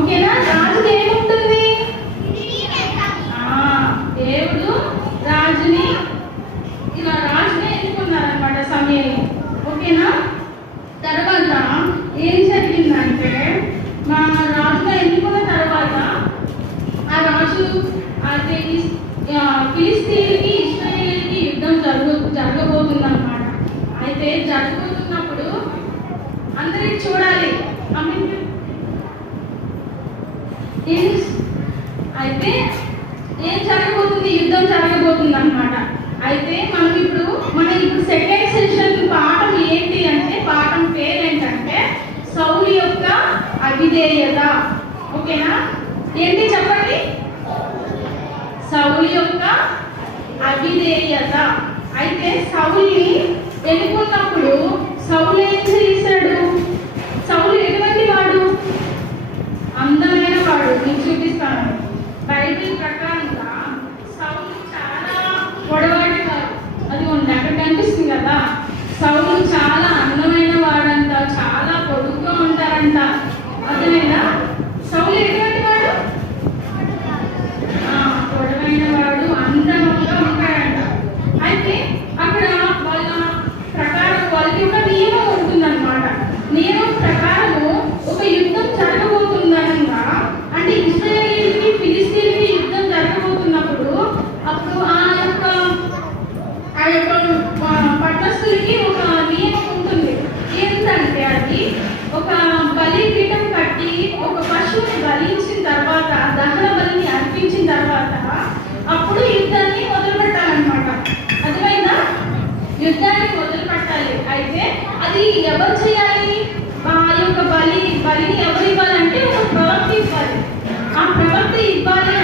ఓకేనా? రాజుది ఏముంటుంది? దేవుడు రాజుని ఇలా రాజుని ఎన్నుకున్నారనమాట సమయంలో. ఓకేనా? తర్వాత ఏం జరిగిందంటే మా రాజుగా ఎన్నుకున్న తర్వాత ఆ రాజు ఫిలిస్తీన్కి ఇశ్రాయేలుకి యుద్ధం జరగబోతుందన్నమాట. అయితే జరగబోతున్నప్పుడు అందరికి చూడాలి. అయితే ఏం జరగబోతుంది? యుద్ధం జరగబోతుంది అన్నమాట. అయితే మనం ఇప్పుడు సెకండ్ సెషన్ పాఠం ఏంటి అంటే, పాఠం పేరు ఏంటంటే సౌలు యొక్క అవిధేయత. ఓకేనా? ఏంటి చెప్పండి? సౌలు యొక్క అవిధేయత. అయితే సౌలుని ఎన్నుకున్నప్పుడు సౌలు ఏం చేశాడు? సౌలు ఎటువంటి వాడు? అందమైన వాడు. నేను చూపిస్తాను. బైబిల్ ప్రకారంగా సౌలు చాలా పొడవాటి వాడు. అది ఉంది అక్కడ కనిపిస్తుంది కదా. సౌలు చాలా అందమైన వాడంట, చాలా పొడుగ్గా ఉంటారంట. అర్థమైందా? సౌలు ఎటువంటి వాడు? పొడవైన వాడు, అందంగా ఉంటాడంట. అయితే అక్కడ వాళ్ళ ప్రకారం వాళ్ళకి ఒక నియమం ఉంటుందన్నమాట. నియమం ప్రకారము ఒక యుద్ధం జరగబోతుందనగా, అంటే ఇశ్రాయేలుకి ఫిలిస్తీన్కి యుద్ధం జరగబోతున్నప్పుడు అప్పుడు ఆ యొక్క పట్టణస్థులకి ఒక నియమం ఉంటుంది. ఏంటంటే అది ఒక బలిపీఠం కట్టి ఒక పశువుని బలించిన తర్వాత, దహన బలిని అర్పించిన తర్వాత అప్పుడు యుద్ధాన్ని మొదలు పెట్టాలన్నమాట. అర్థమైందా? యుద్ధాన్ని మొదలు పెట్టాలి. అయితే అది ఎవరు చేయాలి? ఆ యొక్క బలిని ఎవరు ఇవ్వాలంటే ఒక ప్రవక్త ఇవ్వాలి. ఆ ప్రవక్త ఇవ్వాలి